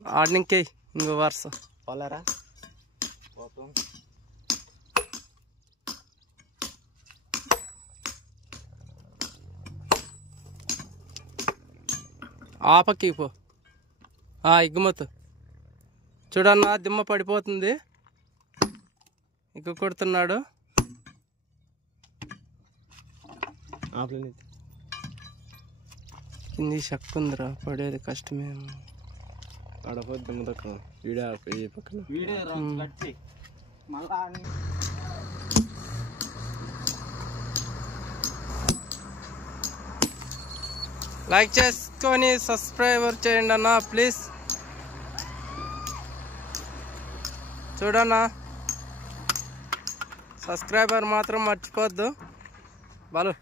ఆడనింకే ఇంకో వరుస పోలేరా ఆపకి పో ఎగ్గుమతు చూడన్నా దిమ్మ పడిపోతుంది ఎగ్గు కొడుతున్నాడు కింది షక్కు ఉందిరా పడేది కష్టమే పడపోద్ది దిమ్మ తక్కువ వీడియో పక్కన లైక్ చేసుకొని సబ్స్క్రైబర్ చేయండి అన్న ప్లీజ్ చూడన్నా సబ్స్క్రైబర్ మాత్రం మర్చిపోవద్దు బాలు